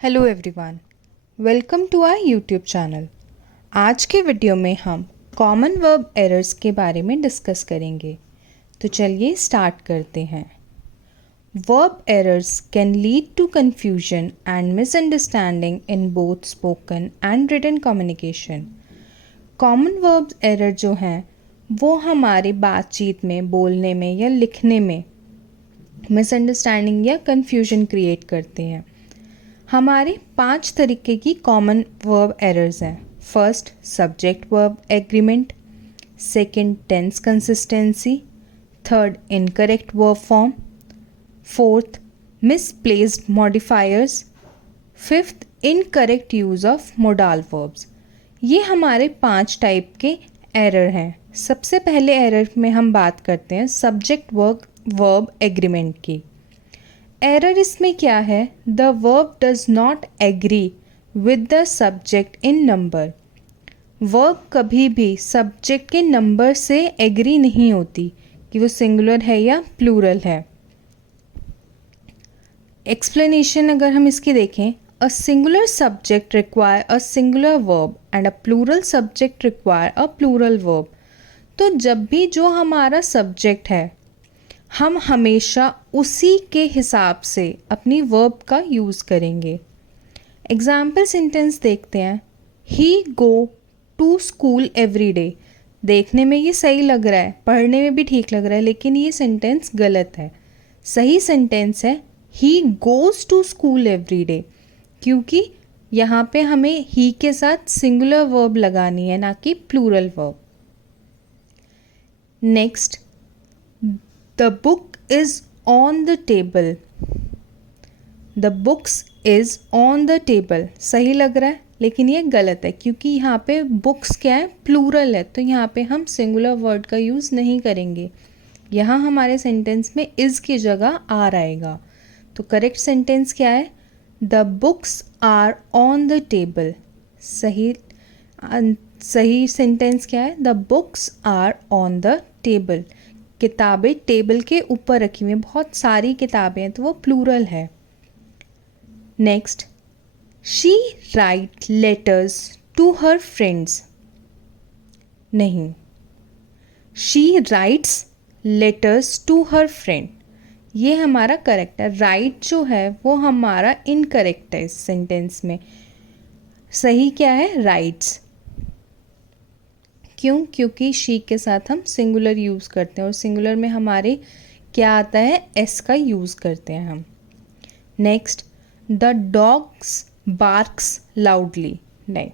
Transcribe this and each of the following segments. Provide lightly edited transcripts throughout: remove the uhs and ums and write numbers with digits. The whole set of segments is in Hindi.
Hello everyone, welcome to our YouTube channel. आज के वीडियो में हम कॉमन वर्ब एरर्स के बारे में डिस्कस करेंगे। तो चलिए स्टार्ट करते हैं। Verb errors can lead to confusion and misunderstanding in both spoken and written communication. Common verb error जो हैं वो हमारी बातचीत में, बोलने में या लिखने में मिसअंडरस्टैंडिंग या कंफ्यूजन क्रिएट करते हैं। हमारे 5 तरीके की कॉमन वर्ब एरर्स हैं। First, subject verb agreement. Second, tense consistency. Third, incorrect verb form. Fourth, misplaced modifiers. Fifth, incorrect use of modal verbs. ये हमारे 5 टाइप के एरर हैं। सबसे पहले एरर में हम बात करते हैं सब्जेक्ट वर्ब एग्रीमेंट की। एरर इसमें क्या है? The verb does not agree with the subject in number. Verb कभी भी सब्जेक्ट के नंबर से एग्री नहीं होती कि वो सिंगुलर है या प्लूरल है। एक्सप्लेनेशन अगर हम इसकी देखें, a singular subject require a singular verb and a plural subject require a plural verb. तो जब भी जो हमारा सब्जेक्ट है हम हमेशा उसी के हिसाब से अपनी वर्ब का यूज़ करेंगे। एग्जाम्पल सेंटेंस देखते हैं। He go to school every day. देखने में ये सही लग रहा है, पढ़ने में भी ठीक लग रहा है, लेकिन ये सेंटेंस गलत है। सही सेंटेंस है he goes to school every day, क्योंकि यहाँ पे हमें ही के साथ सिंगुलर वर्ब लगानी है, ना कि plural verb. Next, The book is on the table. The books is on the table सही लग रहा है, लेकिन ये गलत है क्योंकि यहाँ पे बुक्स क्या है? प्लूरल है, तो यहाँ पे हम सिंगुलर वर्ड का यूज़ नहीं करेंगे। यहाँ हमारे सेंटेंस में इज़ की जगह आर आएगा। तो करेक्ट सेंटेंस क्या है? The books are on the table. सही सेंटेंस क्या है? The books are on the table. किताबें टेबल के ऊपर रखी हुई हैं, बहुत सारी किताबें हैं, तो वो प्लूरल है। Next, she write letters to her friends. नहीं, she writes letters to her friend. ये हमारा करेक्ट है। राइट जो है वो हमारा इनकरेक्ट है इस सेंटेंस में। सही क्या है? राइट्स। क्यों? क्योंकि शी के साथ हम सिंगुलर यूज़ करते हैं और सिंगुलर में हमारे क्या आता है? एस का यूज़ करते हैं हम। Next, the dogs barks loudly. नहीं,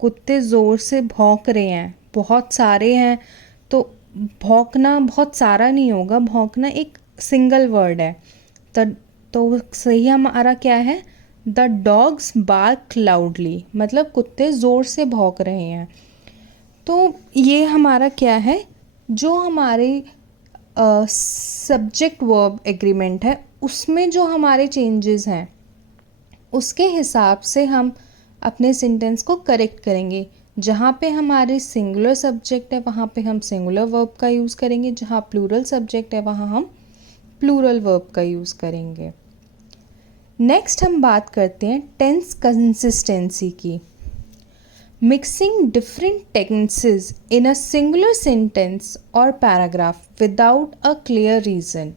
कुत्ते ज़ोर से भौंक रहे हैं, बहुत सारे हैं, तो भौंकना बहुत सारा नहीं होगा, भौंकना एक सिंगल वर्ड है। तो सही हमारा क्या है? द डॉग्स बार्क लाउडली, मतलब कुत्ते ज़ोर से भौंक रहे हैं। तो ये हमारा क्या है? जो हमारे सब्जेक्ट वर्ब एग्रीमेंट है उसमें जो हमारे चेंजेस हैं उसके हिसाब से हम अपने सेंटेंस को करेक्ट करेंगे। जहाँ पे हमारे सिंगुलर सब्जेक्ट है वहाँ पे हम सिंगुलर वर्ब का यूज़ करेंगे, जहाँ प्लूरल सब्जेक्ट है वहाँ हम प्लूरल वर्ब का यूज़ करेंगे। नेक्स्ट हम बात करते हैं टेंस कंसिस्टेंसी की। Mixing different tenses in a singular sentence or paragraph without a clear reason।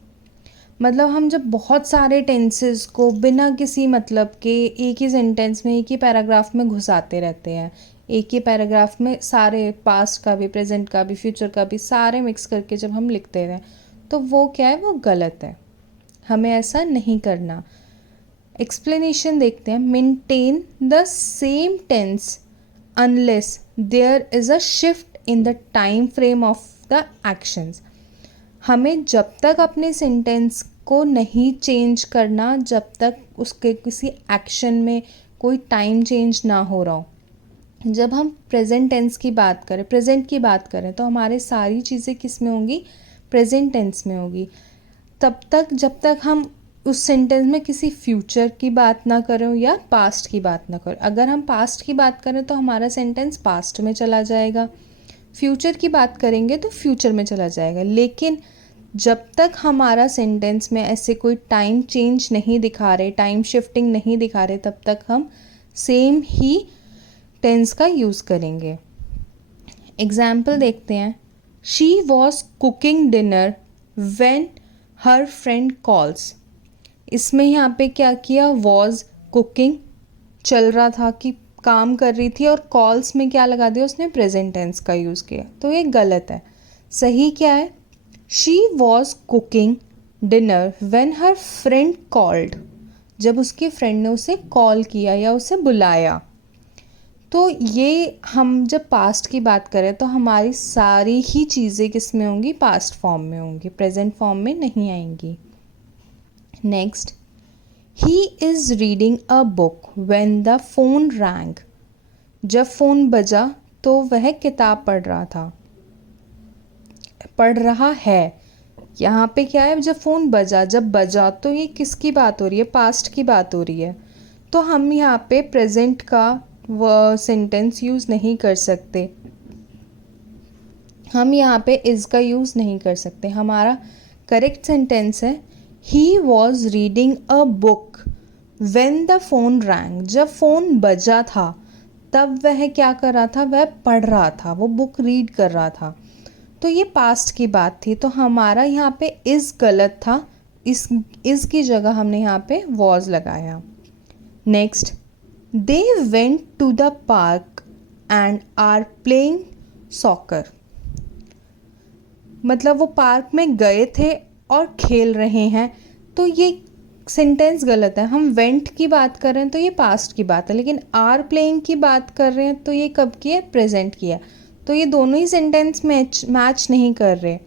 मतलब हम जब बहुत सारे टेंसेस को बिना किसी मतलब के एक ही सेंटेंस में, एक ही पैराग्राफ में घुसाते रहते हैं, एक ही पैराग्राफ में सारे पास्ट का भी, प्रेजेंट का भी, फ्यूचर का भी सारे मिक्स करके जब हम लिखते हैं तो वो क्या है? वो गलत है। हमें ऐसा नहीं करना। एक्सप्लेनेशन देखते हैं। Maintain the same tense unless there is a shift in the time frame of the actions। हमें जब तक अपने सेंटेंस को नहीं चेंज करना जब तक उसके किसी एक्शन में कोई टाइम चेंज ना हो रहा हो। जब हम प्रेजेंट टेंस की बात करें, प्रेजेंट की बात करें, तो हमारे सारी चीज़ें किस में होंगी? प्रेजेंट टेंस में होगी। तब तक जब तक हम उस सेंटेंस में किसी फ्यूचर की बात ना करें या पास्ट की बात ना करें। अगर हम पास्ट की बात करें तो हमारा सेंटेंस पास्ट में चला जाएगा, फ्यूचर की बात करेंगे तो फ्यूचर में चला जाएगा। लेकिन जब तक हमारा सेंटेंस में ऐसे कोई टाइम चेंज नहीं दिखा रहे, टाइम शिफ्टिंग नहीं दिखा रहे, तब तक हम सेम ही टेंस का यूज़ करेंगे। एग्जाम्पल देखते हैं। She was cooking dinner when her friend calls. इसमें यहाँ पे क्या किया, वॉज कुकिंग चल रहा था कि काम कर रही थी, और कॉल्स में क्या लगा दिया उसने, प्रेजेंट टेंस का यूज़ किया, तो ये गलत है। सही क्या है, she was cooking dinner when her friend called, जब उसकी फ्रेंड ने उसे कॉल किया या उसे बुलाया। तो ये हम जब पास्ट की बात करें तो हमारी सारी ही चीज़ें किस में होंगी, पास्ट फॉर्म में होंगी, प्रेजेंट फॉर्म में नहीं आएंगी। Next, he is reading a book when the phone wrong. जब फ़ोन बजा तो वह किताब पढ़ रहा था, पढ़ रहा है। यहाँ पे क्या है, जब फ़ोन बजा, जब बजा तो ये किसकी बात हो रही है, पास्ट की बात हो रही है। तो हम यहाँ पे प्रेजेंट का वह सेंटेंस यूज़ नहीं कर सकते, हम यहाँ पे इज़ का यूज़ नहीं कर सकते। हमारा करेक्ट सेंटेंस है he was reading a book when the phone wrong. जब फ़ोन बजा था तब वह क्या कर रहा था, वह पढ़ रहा था, वो बुक रीड कर रहा था। तो ये पास्ट की बात थी, तो हमारा यहाँ पे इज़ गलत था, इस की जगह हमने यहाँ पे वॉज लगाया। Next, they went to the park and are playing soccer. मतलब वो पार्क में गए थे और खेल रहे हैं, तो ये सेंटेंस गलत है। हम वेंट की बात कर रहे हैं तो ये पास्ट की बात है, लेकिन आर प्लेइंग की बात कर रहे हैं तो ये कब की है, प्रेजेंट की है। तो ये दोनों ही सेंटेंस मैच नहीं कर रहे।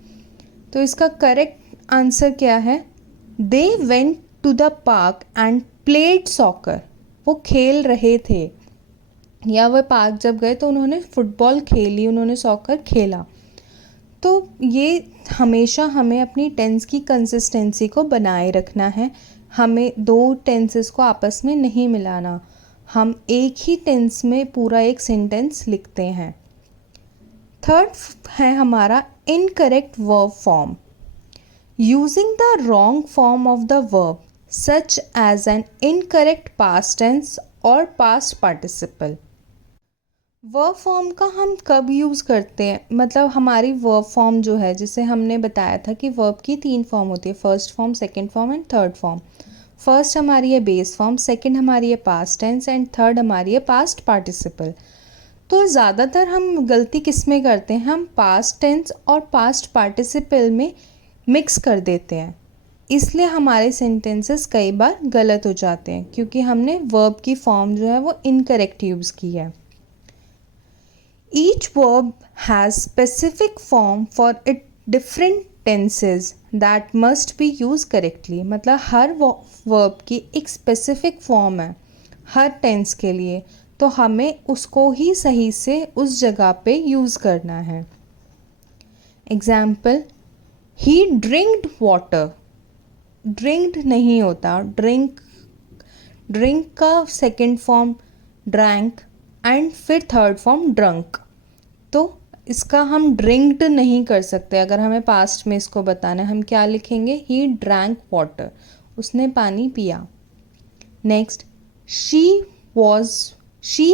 तो इसका करेक्ट आंसर क्या है, they went to the park and played soccer. वो खेल रहे थे, या वह पार्क जब गए तो उन्होंने फुटबॉल खेली, उन्होंने सॉकर खेला। तो ये हमेशा हमें अपनी टेंस की कंसिस्टेंसी को बनाए रखना है, हमें दो टेंसेस को आपस में नहीं मिलाना। हम एक ही टेंस में पूरा एक सेंटेंस लिखते हैं। थर्ड है हमारा incorrect verb form. Using the wrong form of the verb such as an incorrect past tense और पास्ट पार्टिसिपल। वर्ब फॉर्म का हम कब यूज़ करते हैं, मतलब हमारी वर्ब फॉर्म जो है, जिसे हमने बताया था कि वर्ब की 3 फॉर्म होती है, first form, second form and third form. First हमारी है बेस फॉर्म, सेकंड हमारी है पास्ट टेंस एंड थर्ड हमारी है पास्ट पार्टिसिपल। तो ज़्यादातर हम गलती किस में करते हैं, हम पास्ट टेंस और पास्ट पार्टिसिपल में मिक्स कर देते हैं, इसलिए हमारे सेंटेंसेस कई बार गलत हो जाते हैं, क्योंकि हमने वर्ब की फॉर्म जो है वो इनकरेक्ट यूज़ की है। Each verb has specific form for its different tenses that must be used correctly. मतलब हर verb की एक specific form है हर tense के लिए, तो हमें उसको ही सही से उस जगह पे यूज़ करना है। Example, he drinked water. Drinked नहीं होता, drink का second form drank एंड फिर थर्ड फॉर्म ड्रंक। तो इसका हम ड्रिंक्ड नहीं कर सकते, अगर हमें पास्ट में इसको बताना है, हम क्या लिखेंगे, ही ड्रैंक वाटर, उसने पानी पिया। Next, she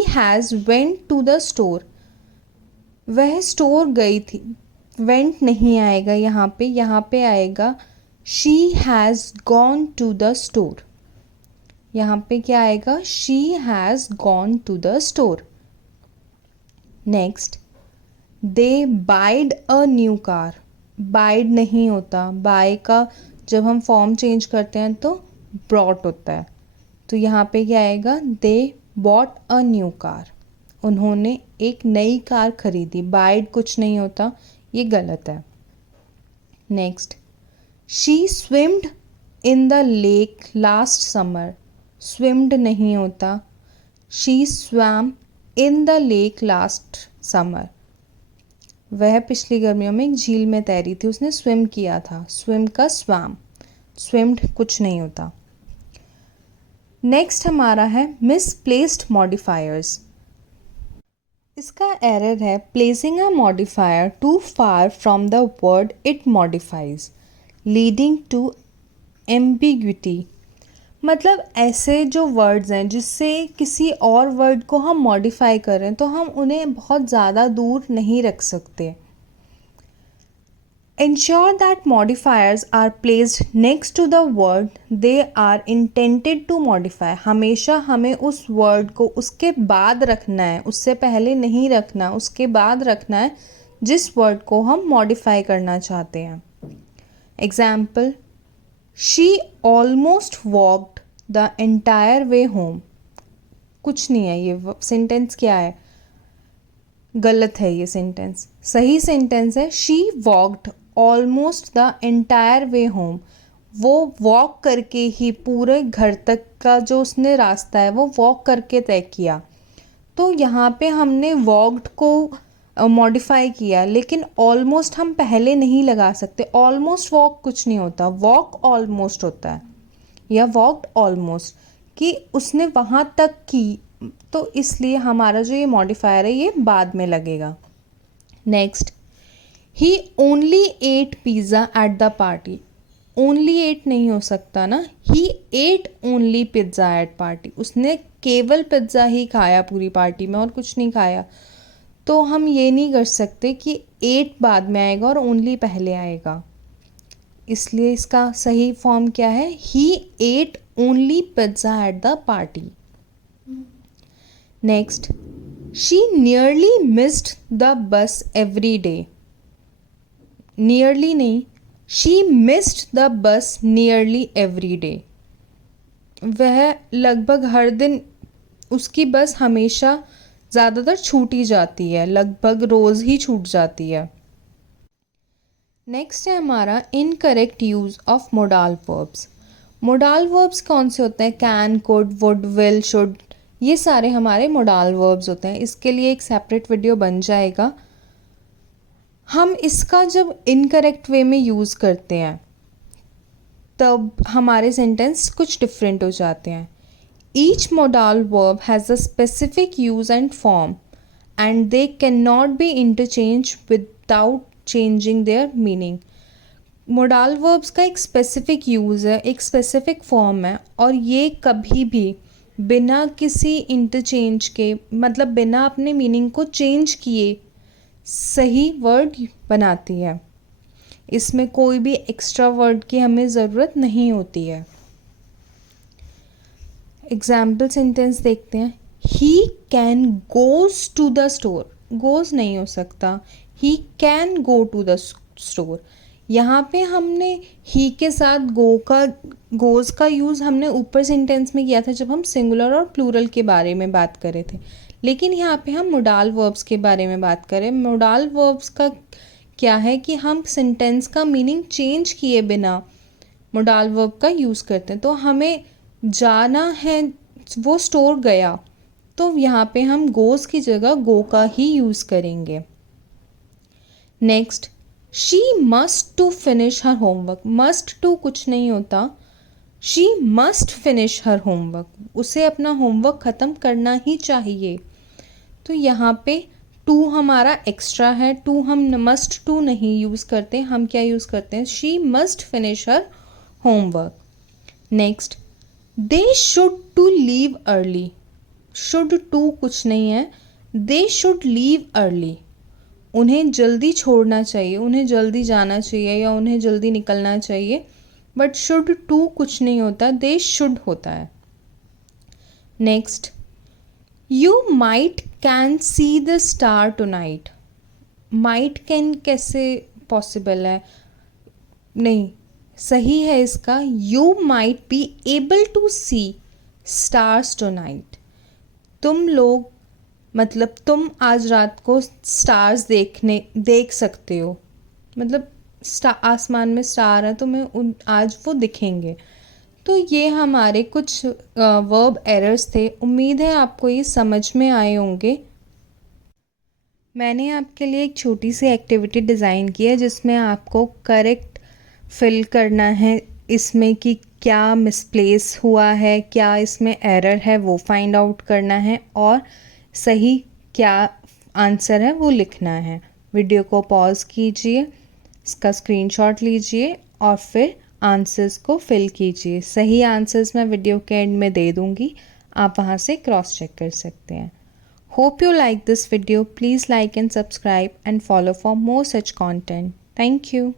has went to the store. वह स्टोर गई थी, वेंट नहीं आएगा यहाँ पे आएगा she has gone to the store. यहाँ पे क्या आएगा, she has gone to the store. Next, they buyed a new car. Buyed नहीं होता, बाय का जब हम फॉर्म चेंज करते हैं तो ब्रॉट होता है, तो यहाँ पे क्या आएगा, they bought a new car. उन्होंने एक नई कार खरीदी, बाइड कुछ नहीं होता, ये गलत है। Next, she swimmed in the lake last summer. Swimmed नहीं होता, she swam in the lake last summer. वह पिछली गर्मियों में एक झील में तैरी थी, उसने स्विम किया था, स्विम का स्वैम, स्विम्ड कुछ नहीं होता। नेक्स्ट हमारा है मिसप्लेस्ड मॉडिफायर्स। इसका एरर है placing a modifier too far from the word it modifies. Leading to ambiguity. मतलब ऐसे जो वर्ड्स हैं जिससे किसी और वर्ड को हम मॉडिफाई करें तो हम उन्हें बहुत ज़्यादा दूर नहीं रख सकते। Ensure that modifiers are placed next to the word they are intended to modify। हमेशा हमें उस वर्ड को उसके बाद रखना है, उससे पहले नहीं रखना, उसके बाद रखना है जिस वर्ड को हम मॉडिफाई करना चाहते हैं। Example, she almost walked the entire way home. कुछ नहीं है, ये सेंटेंस क्या है, गलत है ये सेंटेंस। सही सेंटेंस है she walked almost the entire way home. वो वॉक करके ही पूरे घर तक का जो उसने रास्ता है वो वॉक करके तय किया। तो यहाँ पे हमने वॉकड को मॉडिफाई किया, लेकिन ऑलमोस्ट हम पहले नहीं लगा सकते। ऑलमोस्ट वॉक कुछ नहीं होता, वॉक ऑलमोस्ट होता है, या वॉकड ऑलमोस्ट, कि उसने वहाँ तक की। तो इसलिए हमारा जो ये मॉडिफायर है ये बाद में लगेगा। Next, he only ate pizza at the party. Only ate नहीं हो सकता ना, he ate only pizza at party. उसने केवल पिज़्ज़ा ही खाया पूरी पार्टी में और कुछ नहीं खाया। तो हम ये नहीं कर सकते कि एट बाद में आएगा और ओनली पहले आएगा। इसलिए इसका सही फॉर्म क्या है, he ate only pizza at the party. Next, she nearly missed the bus every day. Nearly नहीं, she missed the bus nearly every day. वह लगभग हर दिन, उसकी बस हमेशा ज़्यादातर छूट ही जाती है, लगभग रोज़ ही छूट जाती है। नेक्स्ट है हमारा incorrect use of modal verbs. Modal verbs कौन से होते हैं, can, could, would, will, should, ये सारे हमारे मोडाल वर्ब्स होते हैं। इसके लिए एक सेपरेट वीडियो बन जाएगा। हम इसका जब इनकरेक्ट वे में यूज़ करते हैं तब हमारे सेंटेंस कुछ डिफरेंट हो जाते हैं। Each modal verb has a specific use and form and they can not be interchange without changing their meaning. Modal verbs का एक स्पेसिफिक यूज़ है, एक स्पेसिफिक फॉर्म है, और ये कभी भी बिना किसी इंटरचेंज के, मतलब बिना अपने मीनिंग को चेंज किए, सही वर्ड बनाती है। इसमें कोई भी एक्स्ट्रा वर्ड की हमें ज़रूरत नहीं होती है। एग्जाम्पल सेंटेंस देखते हैं, he can goes to the store. Goes नहीं हो सकता, he can go to the store. यहाँ पे हमने ही के साथ गोज़ का यूज़ हमने ऊपर सेंटेंस में किया था जब हम सिंगुलर और प्लूरल के बारे में बात कर रहे थे, लेकिन यहाँ पे हम मोडाल वर्ब्स के बारे में बात करें। मोडाल वर्ब्स का क्या है कि हम सेंटेंस का मीनिंग चेंज किए बिना मोडाल वर्ब का यूज़ करते हैं। तो हमें जाना है, वो स्टोर गया, तो यहाँ पे हम गोज़ की जगह गो का ही यूज़ करेंगे। Next, she must to finish her homework. Must to कुछ नहीं होता, she must finish her homework. उसे अपना होमवर्क ख़त्म करना ही चाहिए। तो यहाँ पे टू हमारा एक्स्ट्रा है, टू हम मस्ट टू नहीं यूज़ करते, हम क्या यूज़ करते हैं, she must finish her homework. Next, they should to leave early. Should to कुछ नहीं है, दे शुड लीव अर्ली। उन्हें जल्दी छोड़ना चाहिए, उन्हें जल्दी जाना चाहिए या उन्हें जल्दी निकलना चाहिए, बट शुड टू कुछ नहीं होता, दे शुड होता है। Next, you might can see the star tonight. Might can कैसे पॉसिबल है, नहीं, सही है इसका, you might be able to see stars tonight. तुम लोग, मतलब तुम आज रात को स्टार्स देख सकते हो, मतलब आसमान में स्टार है, तुम्हें आज वो दिखेंगे। तो ये हमारे कुछ वर्ब एरर्स थे। उम्मीद है आपको ये समझ में आए होंगे। मैंने आपके लिए एक छोटी सी एक्टिविटी डिज़ाइन की है जिसमें आपको करेक्ट फिल करना है इसमें कि क्या मिसप्लेस हुआ है, क्या इसमें एरर है वो फाइंड आउट करना है, और सही क्या आंसर है वो लिखना है। वीडियो को पॉज कीजिए, इसका स्क्रीनशॉट लीजिए और फिर आंसर्स को फिल कीजिए। सही आंसर्स मैं वीडियो के एंड में दे दूँगी, आप वहाँ से क्रॉस चेक कर सकते हैं। Hope you like this video. Please like and subscribe and follow for more such content. Thank you.